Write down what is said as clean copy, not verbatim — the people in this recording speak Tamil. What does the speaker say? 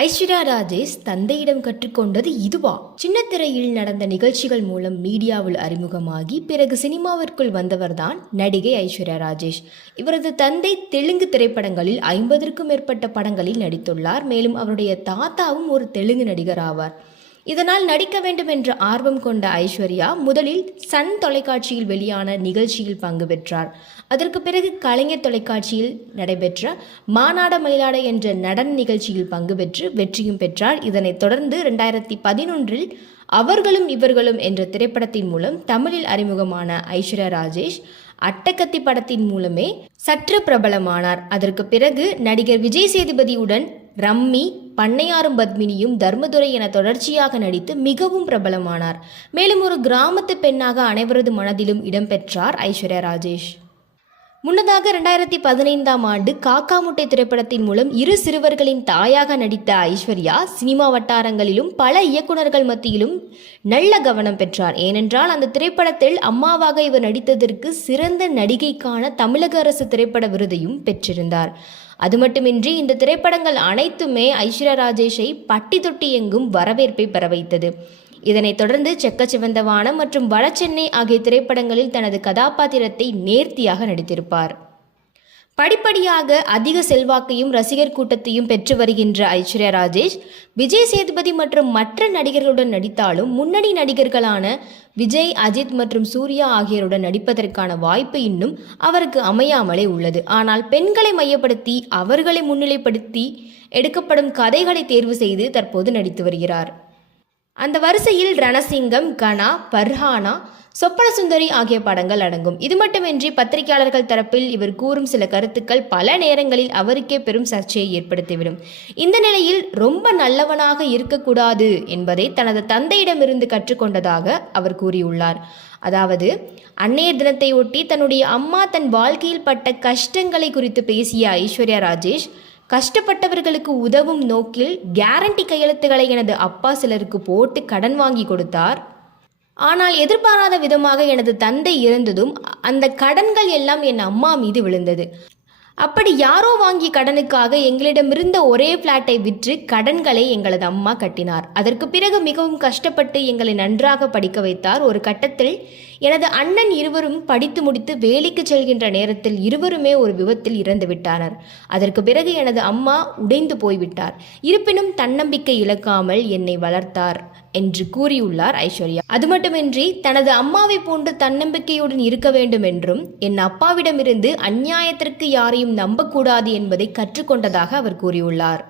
ஐஸ்வர்யா ராஜேஷ் தந்தையிடம் கற்றுக்கொண்டது இதுவா? சின்னத்திரையில் நடந்த நிகழ்ச்சிகள் மூலம் மீடியாவில் அறிமுகமாகி பிறகு சினிமாவிற்குள் வந்தவர்தான் நடிகை ஐஸ்வர்யா ராஜேஷ். இவரது தந்தை தெலுங்கு திரைப்படங்களில் 50க்கும் மேற்பட்ட படங்களில் நடித்துள்ளார். மேலும் அவருடைய தாத்தாவும் ஒரு தெலுங்கு நடிகர் ஆவார். இதனால் நடிக்க வேண்டும் என்ற ஆர்வம் கொண்ட ஐஸ்வர்யா முதலில் சன் தொலைக்காட்சியில் வெளியான நிகழ்ச்சியில் பங்கு பெற்றார். அதற்கு பிறகு கலைஞர் தொலைக்காட்சியில் நடைபெற்ற மானாட மயிலாட என்ற நடன நிகழ்ச்சியில் பங்கு பெற்று வெற்றியும் பெற்றார். இதனைத் தொடர்ந்து 2011 அவர்களும் இவர்களும் என்ற திரைப்படத்தின் மூலம் தமிழில் அறிமுகமான ஐஸ்வர்யா ராஜேஷ் அட்டகத்தி படத்தின் மூலமே சற்று பிரபலமானார். அதற்கு பிறகு நடிகர் விஜய் சேதுபதியுடன் ரம்மி, பண்ணையாரும் பத்மினியும், தர்மதுரை என தொடர்ச்சியாக நடித்து மிகவும் பிரபலமானார். மேலும் ஒரு கிராமத்து பெண்ணாக அனைவரது மனதிலும் இடம்பெற்றார் ஐஸ்வர்யா ராஜேஷ். முன்னதாக 2015ஆம் ஆண்டு காக்கா முட்டை திரைப்படத்தின் மூலம் இரு சிறுவர்களின் தாயாக நடித்த ஐஸ்வர்யா சினிமா வட்டாரங்களிலும் பல இயக்குநர்கள் மத்தியிலும் நல்ல கவனம் பெற்றார். ஏனென்றால் அந்த திரைப்படத்தில் அம்மாவாக இவர் நடித்ததற்கு சிறந்த நடிகைக்கான தமிழக அரசு திரைப்பட விருதையும் பெற்றிருந்தார். அது மட்டுமின்றி இந்த திரைப்படங்கள் அனைத்துமே ஐஸ்வர்யா ராஜேஷை பட்டி தொட்டி எங்கும் வரவேற்பை பெற வைத்தது. இதனைத் தொடர்ந்து செக்கச்சிவந்த வானம் மற்றும் வடசென்னை ஆகிய திரைப்படங்களில் தனது கதாபாத்திரத்தை நேர்த்தியாக நடித்திருப்பார். படிப்படியாக அதிக செல்வாக்கையும் ரசிகர் கூட்டத்தையும் பெற்று வருகின்ற ஐஸ்வர்யா ராஜேஷ் விஜய் சேதுபதி மற்றும் மற்ற நடிகர்களுடன் நடித்தாலும் முன்னணி நடிகர்களான விஜய், அஜித் மற்றும் சூர்யா ஆகியோருடன் நடிப்பதற்கான வாய்ப்பு இன்னும் அவருக்கு அமையாமலே உள்ளது. ஆனால் பெண்களை மையப்படுத்தி அவர்களை முன்னிலைப்படுத்தி எடுக்கப்படும் கதைகளை தேர்வு செய்து தற்போது நடித்து வருகிறார். அந்த வரிசையில் ரணசிங்கம், கனா, பர்ஹானா, சொப்பன சுந்தரி ஆகிய படங்கள் அடங்கும். இது மட்டுமின்றி பத்திரிகையாளர்கள் தரப்பில் இவர் கூறும் சில கருத்துக்கள் பல நேரங்களில் அவருக்கே பெரும் சர்ச்சையை ஏற்படுத்திவிடும். இந்த நிலையில் ரொம்ப நல்லவனாக இருக்கக்கூடாது என்பதை தனது தந்தையிடமிருந்து கற்றுக்கொண்டதாக அவர் கூறியுள்ளார். அதாவது அன்னையர் தினத்தை ஒட்டி தன்னுடைய அம்மா தன் வாழ்க்கையில் பட்ட கஷ்டங்களை குறித்து பேசிய ஐஸ்வர்யா ராஜேஷ், கஷ்டப்பட்டவர்களுக்கு உதவும் நோக்கில் கேரண்டி கையெழுத்துக்களை எனது அப்பா சிலருக்கு போட்டு கடன் வாங்கி கொடுத்தார். ஆனால் எதிர்பாராத விதமாக எனது தந்தை இறந்ததும் அந்த கடன்கள் எல்லாம் என் அம்மா மீது விழுந்தது. அப்படி யாரோ வாங்கிய கடனுக்காக எங்களிடமிருந்த ஒரே பிளாட்டை விற்று கடன்களை எங்களது அம்மா கட்டினார். அதற்கு பிறகு மிகவும் கஷ்டப்பட்டு எங்களை நன்றாக படிக்க வைத்தார். ஒரு கட்டத்தில் எனது அண்ணன் இருவரும் படித்து முடித்து வேலைக்கு செல்கின்ற நேரத்தில் இருவருமே ஒரு விபத்தில் இறந்து விட்டனர். அதற்கு பிறகு எனது அம்மா உடைந்து போய்விட்டார். இருப்பினும் தன்னம்பிக்கை இழக்காமல் என்னை வளர்த்தார் என்று கூறியுள்ளார் ஐஸ்வர்யா. அது மட்டுமின்றி தனது அம்மாவை போன்று தன்னம்பிக்கையுடன் இருக்க வேண்டும் என்றும் என் அப்பாவிடமிருந்து அநியாயத்திற்கு யாரையும் நம்பக்கூடாது என்பதை கற்றுக்கொண்டதாக அவர் கூறியுள்ளார்.